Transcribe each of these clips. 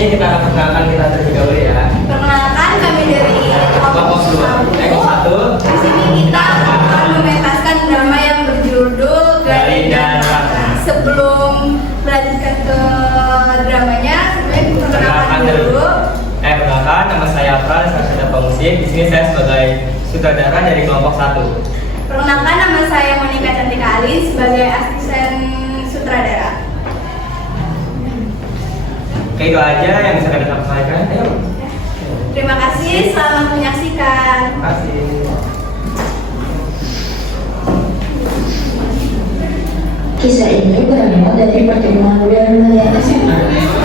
ini kita akan perkenalkan kita terlebih dahulu ya. Perkenalkan, kami dari Kelompok 1. Di sini kita akan mementaskan drama yang berjudul Galih dan Ratna. Sebelum melanjutkan ke dramanya, sebenarnya perkenalkan dulu. Perkenalkan, nama saya Afran, sarjana pemusik. Di sini saya sebagai sutradara dari kelompok 1. Perkenalkan, nama saya Monika Cantika Alin sebagai asisten sutradara. Oke, itu aja yang bisa kami sampaikan. Ayo. Terima kasih, selamat menyaksikan. Terima kasih. Kisah ini berawal dari pertemuan Bulan Mulia SMA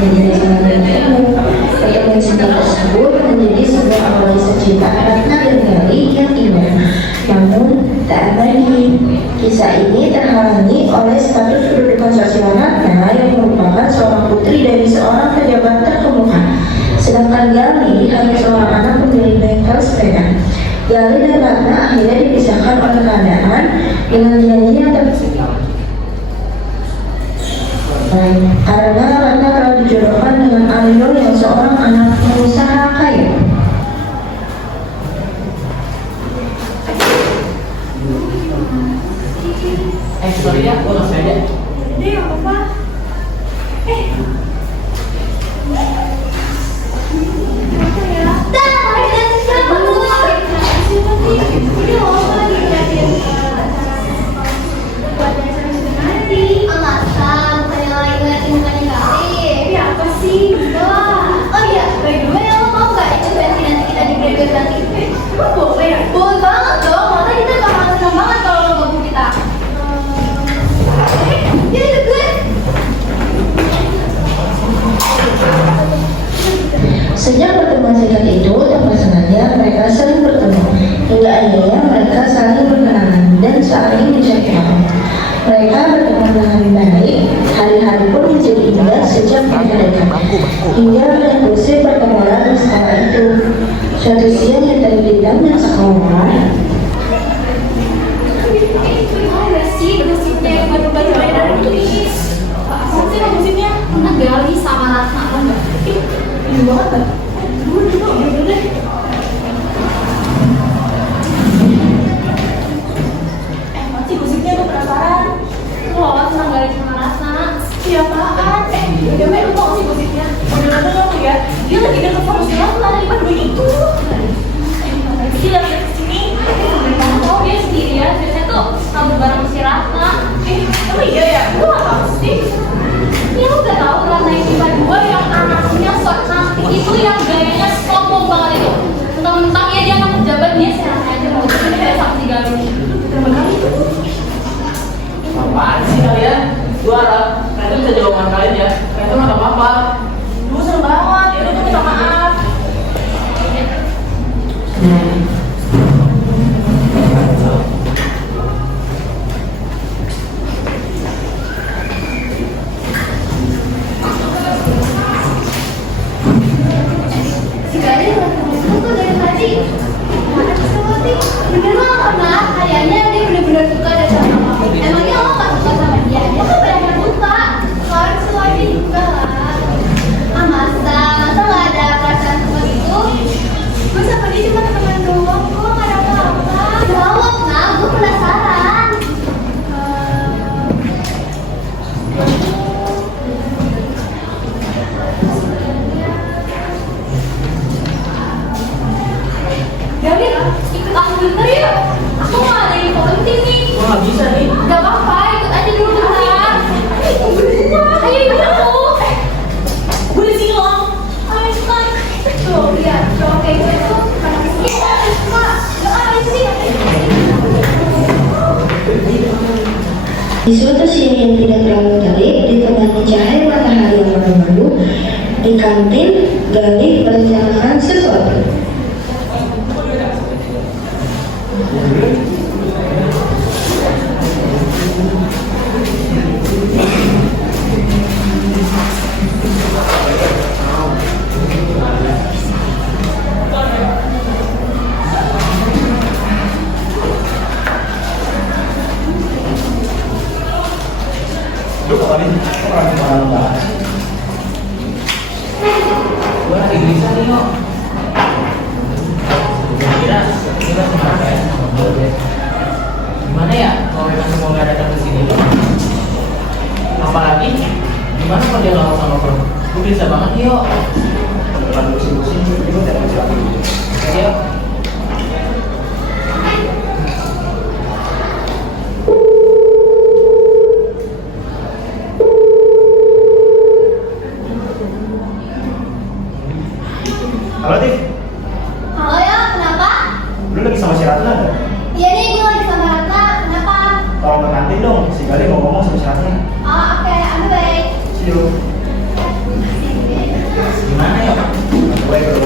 dengan pertemuan cinta tersebut menjadi sebuah awal cinta Ratna dan Galih yang indah, namun tak abadi. Kisah ini terhalangi oleh status kedudukan sosial Ratna yang merupakan seorang putri dari seorang pejabat terkemuka, sedangkan Galih hanya seorang anak pemilik bengkel sepeda. Galih dan Ratna akhirnya dipisahkan oleh keadaan dengan janji yang karena Ratna telah dijodohkan dengan Alio yang seorang anak pengusaha kaya. Sorry ya, gue langsung aja. Ini apa? Sejak pertemuan singkat itu, tanpa sengaja mereka saling bertemu. Hingga akhirnya mereka saling berkenalan dan saling mencintai. Mereka bertemu dengan baik, hari-hari pun menjadi indah sejak mereka dekat. Hingga menerusi pertemuan setelah itu. Suatu siang yang tadi dibilang sekolah. Galih sama Ratna ini banget kan? Dulu deh. Masih musiknya tuh penasaran. Loh, senang Galih sama Ratna. Siapaan? Udah main lupa sih musiknya. Udah nonton ya? Dia lagi deket sama si Ratna di Bandung itu. Dia lagi kesini. Kamu tahu dia sendirian. Biasanya tuh kabur bareng si Ratna. Emang iya ya? Gue gak tau sih. Ya udah tahu Ratna yang tiba dua yang anaknya sok cantik itu yang gayanya sombong banget itu. Mentang-mentang ya dia anak pejabat, dia serang aja mau jadi kayak sama si Galih. Terima kasih. Apaan sih kalian? Gua harap kalian bisa jawaban kalian ya. Kalian tuh nggak apa-apa. Lu seneng banget. Ya udah tuh minta maaf. Si Galih itu tuh dari tadi. Mana sih lo sih? Bener lo karena kayaknya dia bener-bener suka deh sama kamu. Emangnya lo gak suka sama dia? Dia kan banyak yang suka. Soalnya suami juga lah. Ah masa gak ada perasaan seperti itu? Gue sama dia cuma teman doang. Gue gak ada apa-apa. Jawab nah, gue penasaran. Galih, ikut aku bentar ya. Aku gak ada info penting nih. Gua nggak bisa nih. Gak apa-apa, ikut aja dulu bentar. Ayo ikut aku. Gue di sini loh. Ayo ikut. Tuh, lihat. Tuh, kayak gue tuh. Iya, suka. Ayo sih. Di suatu siang yang tidak terlalu terik, ditemani cahaya matahari yang merdu, di kantin, Galih merencanakan sesuatu. Orang Bisa banget nih, yuk. Depan musim-musim ini udah telepon siapa? Ayo. Halo, Tif. Halo ya, kenapa? Lu lagi sama si Ratna ada? Iya nih, gue lagi sama Ratna. Kenapa? Tolong ke kantin dong, si Gali mau ngomong sama si Ratna. Oh, oke, on the way. See you. Gimana ya? Gue bro.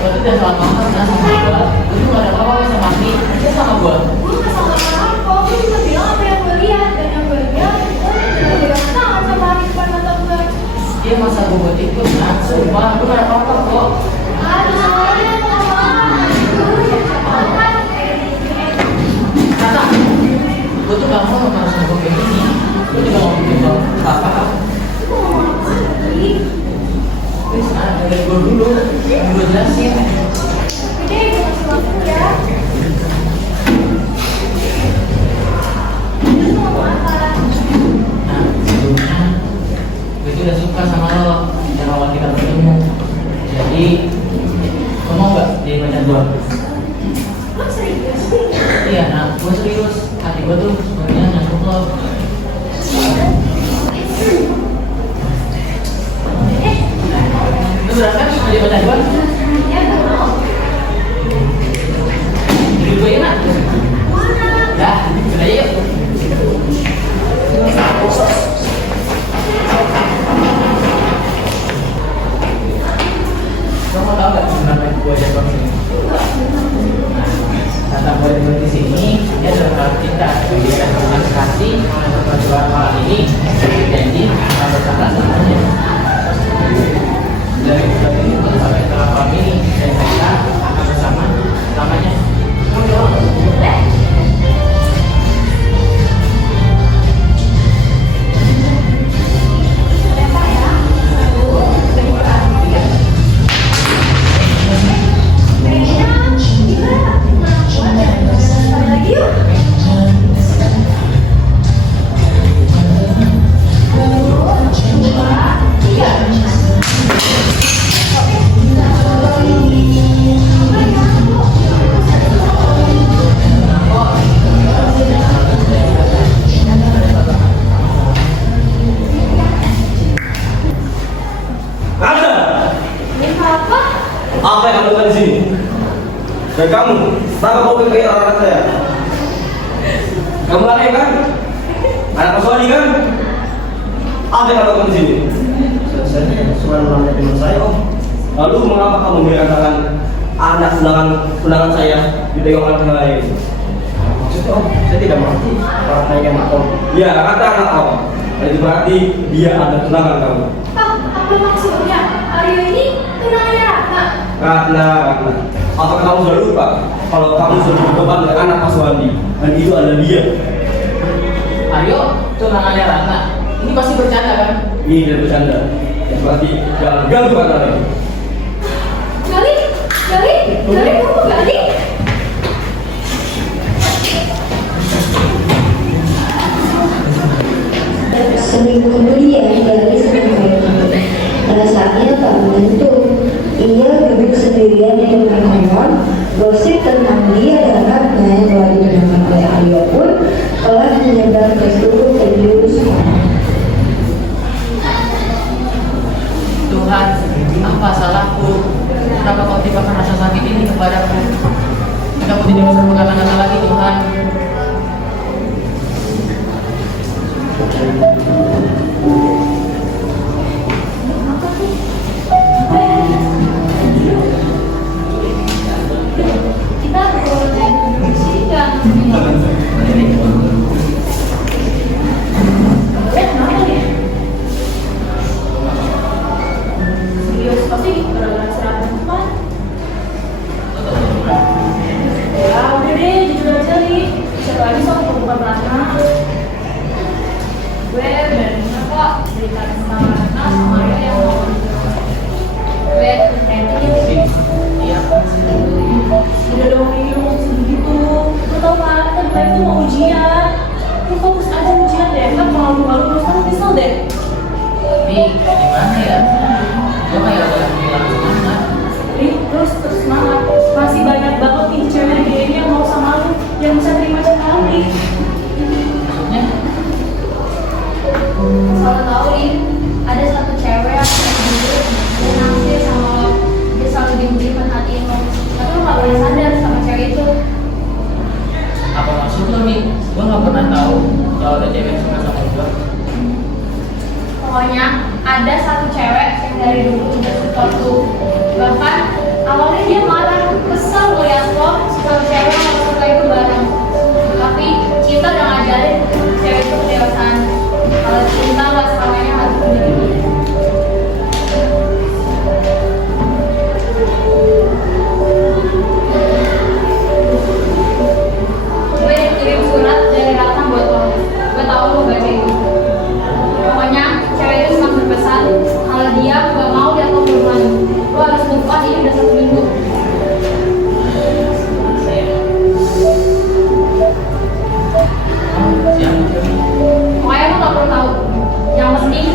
Lo tuh udah salah paham ya sama gue. Gue tuh gak ada apa-apa sama Mami. Dia sama gue. Gue gak salah paham kok, gue cuma bilang apa yang gue lihat. Dan yang gue lihat, gue udah pegang tangan sama Hani depan mata gue. Dia masa gue buat ikut, nah. Sumpah, gue gak ada apa-apa kok. Aduh, soalnya tolong. Gue udah capek. Kata, gue tuh gak mau nonton sama gue kayak gini. Gue juga mau bikin apa-apa. Gue mau ngomong lagi. Wis, dari gue dulu. Gue jelasin. Oke deh, gue kasih waktu ya. Terus mau ngomong apa? Nah, sebelumnya gue tuh udah suka sama lo yang awal kita bertemu. Jadi, lo mau gak jadi pacar gue? Lo serius sih? Iya, nah, gue serius. Hati gue tuh sebenarnya nyambung lo. Lu berapa kan jadi pacar gue? Ya, gue mau. Jadi gue enak. Mana? Dah, udah yuk. Lo mau tau gak sebenarnya gue ajak lo kesini? Datang gue di sini, dia sudah kalau kita berikan hubungan kasih untuk kedua malam ini. Jadi, kita bersahabat semuanya. Dari bulan ini pun sampai ke family dan kita akan bersama selamanya. Boleh? Lempar ya. Satu, dua, tiga. Kayaknya gila. Sekali lagi yuk. Satu, dua, tiga. Ada. Ini apa? Apa yang kamu lakukan di sini? Dan kamu, kenapa kau pengen orang saya? Kamu aneh kan? Anak Mas kan? Apa yang kamu lakukan di sini? Selesai, suara melamar teman saya, Om. Lalu mengapa kamu membiarkan anak tunangan saya dipegang oleh orang lain? Maksudnya, Om, saya tidak mengerti. Orang naiknya mak Om. Ya, kata anak Om. Itu berarti dia ada tunangan kamu. Pak, apa maksudnya? Aryo ini tunangannya Ratna. Ratna. Apakah kamu sudah lupa kalau kamu sudah berkorban dengan anak Mas Wandi dan itu adalah dia? Aryo, tunangannya Ratna. Ini pasti bercanda kan? Ini tidak bercanda. Ya, berarti jangan ganggu kata lagi. Gali, kamu Gali. Seminggu kemudian Gali sedang baik. Perasaannya tak menentu. Ia duduk sendirian di depan reyon. Gosip tentang dia dan Ratna yang telah ditunangkan oleh Aryo pun telah menyebar ke seluruh penjuru sekolah. Tuhan, apa salahku? Kenapa kau timpakan rasa sakit ini kepadaku? Aku tidak bisa berkata-kata lagi, Tuhan. Kita boleh bersihkan. Kenapa nih? Serius pasti gara-gara serangan Tuhan. Ya udah deh, jujur aja nih. Siapa lagi soal perempuan Ratna? Gue bener dari dulu udah sesuatu. Bahkan awalnya dia marah, kesel ngeliat lo sama cewek yang suka itu bareng. Tapi cinta udah ngajarin cewek itu kedewasaan. Kalau cinta gak selamanya harus begini. Gue kirim surat dari Ratna buat lo. Gue tau lo baca itu. Pokoknya cewek itu cuma berpesan kalau dia gak mau lihat lo bermain. Lo harus move on, ini udah 1 minggu. Pokoknya lo gak perlu tahu. Yang penting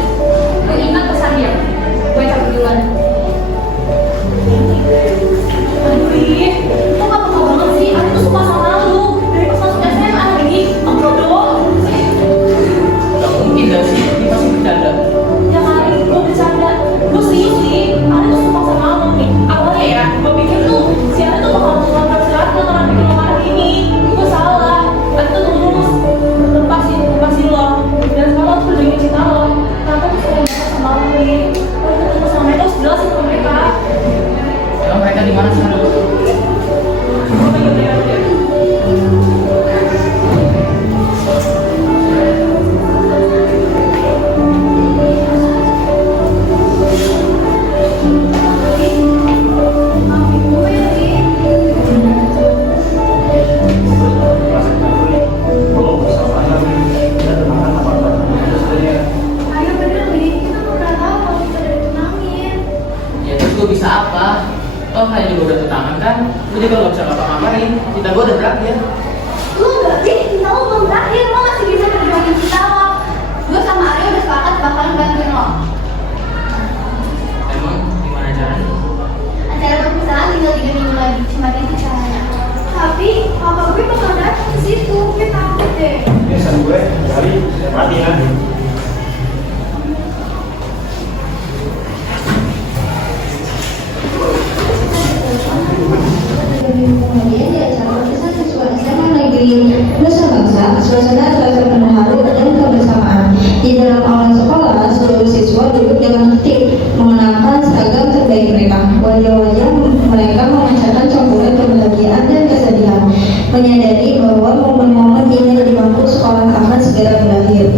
lo ingat pesan dia. Gue cabut duluan. Aduh, lo gak apa-apa banget sih. Aku tuh suka sama lo. Dari pas masuk SMA lagi. Aku doang. Gak mungkin gak sih, ini pasti bercanda. Ya kali, gue bercanda. Gue serius sih. Aku tuh suka sama lo nih. Awalnya ya, gue pikir tuh si Ana tuh bakal ngelamar si Ratna karena bikin lo marah ini. Gue salah. Aku tuh tulus lepasin lo. Dan sekarang aku udah ingin cinta lo. Ternyata aku suka banget sama lo nih. Lo ketemu sama mereka, harus jelasin ke mereka. Emang mereka di mana sekarang? Gue pengen lihat dia. Ayo bener nih, kita mau pernah tahu kalau kita udah ditunangin. Ya terus gue bisa apa? Toh kalian juga udah tunangan kan? Gue juga gak bisa ngapa-ngapain. Cinta gue udah berakhir. Lu enggak sih, cinta lo belum berakhir, lo masih bisa perjuangin cinta lo. Gue sama Arya udah sepakat bakalan bantuin lo. Emang gimana caranya? Acara perpisahan tinggal 3 minggu lagi, cuma itu caranya. Tapi kakak gue bakal datang ke situ, gue takut deh. Ini pesan gue, kali mati kan. Kemudian di acara perpisahan siswa SMA Negeri Nusa Bangsa, suasana terasa penuh haru dan kebersamaan. Di dalam aula sekolah, seluruh siswa duduk dengan tertib, mengenakan seragam terbaik mereka. Wajah-wajah mereka memancarkan campuran kebahagiaan dan kesedihan, menyadari bahwa momen-momen indah di bangku sekolah akan segera berakhir.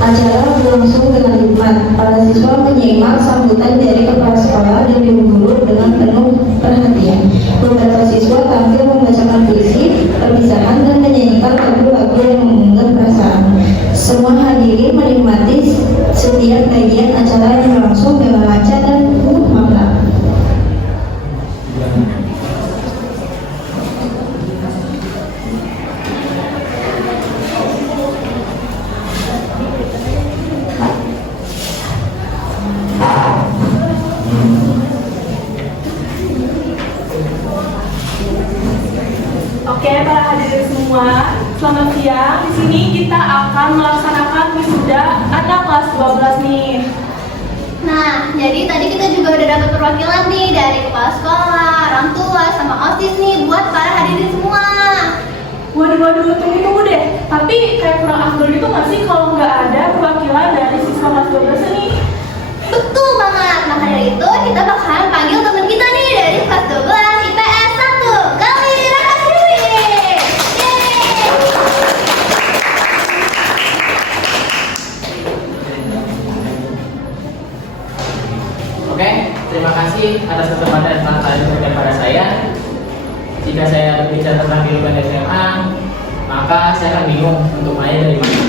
Acara berlangsung dengan hikmat. Para siswa menyimak sambutan dari kepala sekolah dan ibu guru dengan penuh perhatian. Beberapa siswa tampil membacakan puisi, perpisahan, dan menyanyikan lagu-lagu yang menggugah perasaan. Semua hadirin menikmati setiap bagian acara yang berlangsung dengan lancar dan penuh makna. Oke, para hadirin semua, selamat siang. Di sini kita akan melaksanakan wisuda anak kelas 12 nih. Nah, jadi tadi kita juga udah dapat perwakilan nih dari kepala sekolah, orang tua, sama OSIS nih buat para hadirin semua. Waduh, tunggu deh. Tapi kayak kurang afdol gitu nggak sih kalau nggak ada perwakilan dari siswa kelas 12 nih? Betul banget, maka dari itu kita bakalan panggil teman kita nih dari kelas 12 IPS 1, Kali Rakasdewi. Yeay! Oke, terima kasih atas kesempatan yang telah kalian berikan pada saya. Jika saya berbicara tentang kehidupan SMA, maka saya akan bingung untuk mulai dari mana.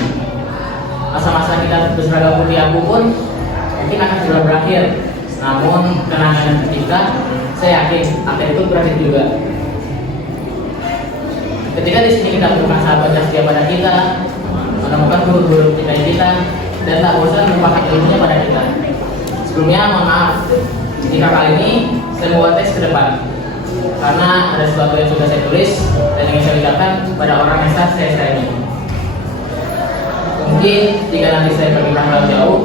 Masa-masa kita berseragam putih abu pun mungkin akan segera berakhir. Namun kenangan yang tercipta, saya yakin akan itu berakhir juga. Ketika di sini kita menemukan sahabat yang setia pada kita, menemukan guru-guru kita, dan tak bosan melupakan ilmunya pada kita. Sebelumnya mohon maaf jika kali ini saya membuat teks ke depan, karena ada sesuatu yang sudah saya tulis dan ingin saya ucapkan pada orang yang saya sayangi. Mungkin jika nanti saya pergi terlalu jauh,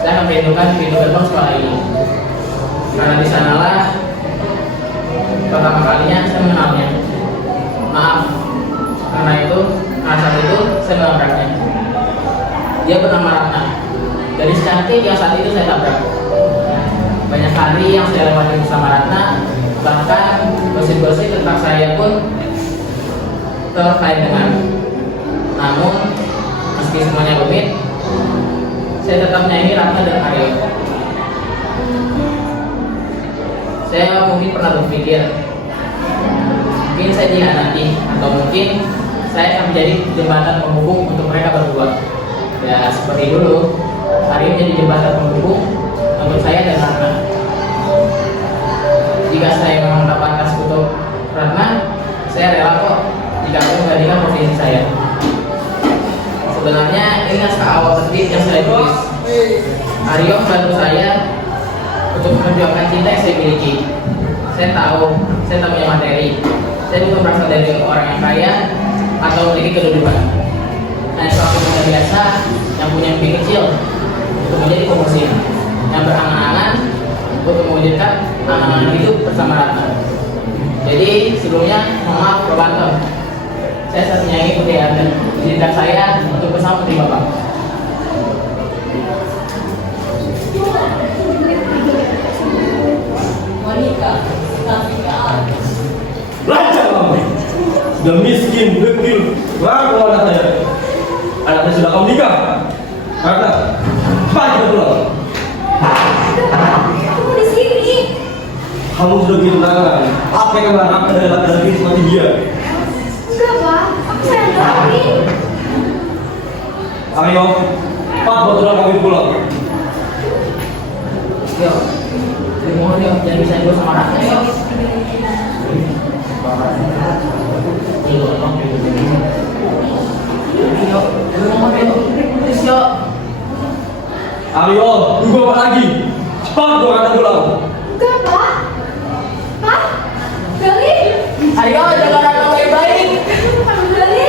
saya akan merindukan pintu gerbang sekolah ini, karena di sanalah pertama kalinya saya mengenalnya. Maaf, karena saat itu saya menabraknya. Dia bernama Ratna, gadis cantik yang saat itu saya tabrak. hari yang saya lewati bersama Ratna, bahkan gosip-gosip tentang saya pun terkait dengan. Namun meski semuanya rumit, saya tetap menyayangi Ratna dan Aryo. Saya mungkin pernah berpikir, mungkin saya dihianati, atau mungkin saya akan menjadi jembatan penghubung untuk mereka berdua. Ya seperti dulu, Aryo menjadi jembatan penghubung untuk saya dan Ratna. Jika saya memang dapat sekutu Ratna, saya rela kok jika aku menggantikan profesi saya. Sebenarnya ini naskah awal sedikit yang saya tulis. Aryo membantu saya untuk memperjuangkan cinta yang saya miliki. Saya tahu, saya tak punya materi. Saya bukan berasal dari orang yang kaya atau memiliki kedudukan. Hanya seorang pemuda biasa yang punya mimpi kecil untuk menjadi pemusim, yang berangan-angan untuk mewujudkan angan-angan hidup bersama Ratna. Jadi sebelumnya, mohon maaf Bapak, saya sangat menyayangi Putri Anda. Izinkan saya untuk bersama Putri Bapak. Monica, Lancar kamu. Sudah miskin, dekil. Ngaku anak saya. Anaknya sudah kamu nikah. Karena cepat kita pulang. kamu di sini. Kamu sudah kehilangan. Apa yang kamu harapkan dari laki-laki seperti dia? Enggak, Pak. Aku sayang sekali. Ayo, cepat betulan kami pulang. Yo, mohon yo, jangan bisa dulu sama Ratna yo. Yo, mohon yo, please yo. Ayo, tunggu apa lagi? Cepat gua kata pulang. Enggak, Pak. Pak, Gali. Ayo, jaga Ratna baik-baik. Gali.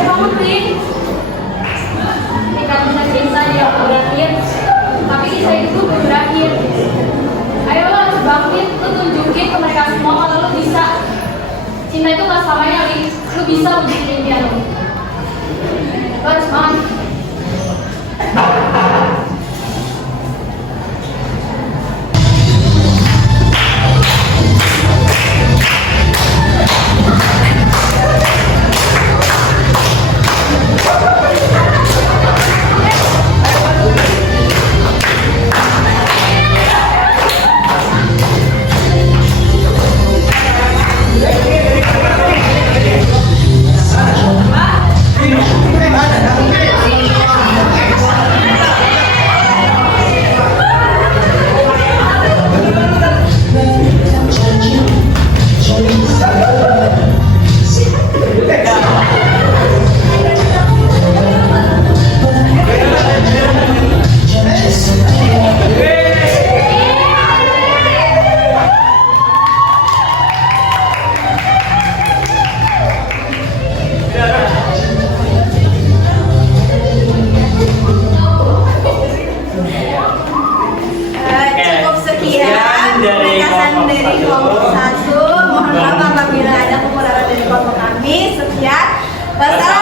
Bangun, Pri. Ikatan cinta yang berakhir, tapi kisah itu belum berakhir. Ayo lo harus bangkit, lo tunjukin ke mereka semua kalau lo bisa. Cinta itu gak selamanya, Li. Lo bisa wujudin impian lo. Lo harus semangat. Cukup sekian pementasan dari kelompok 1. Mohon maaf apabila ada kekurangan dari kelompok kami. Sekian. Wassalamualaikum.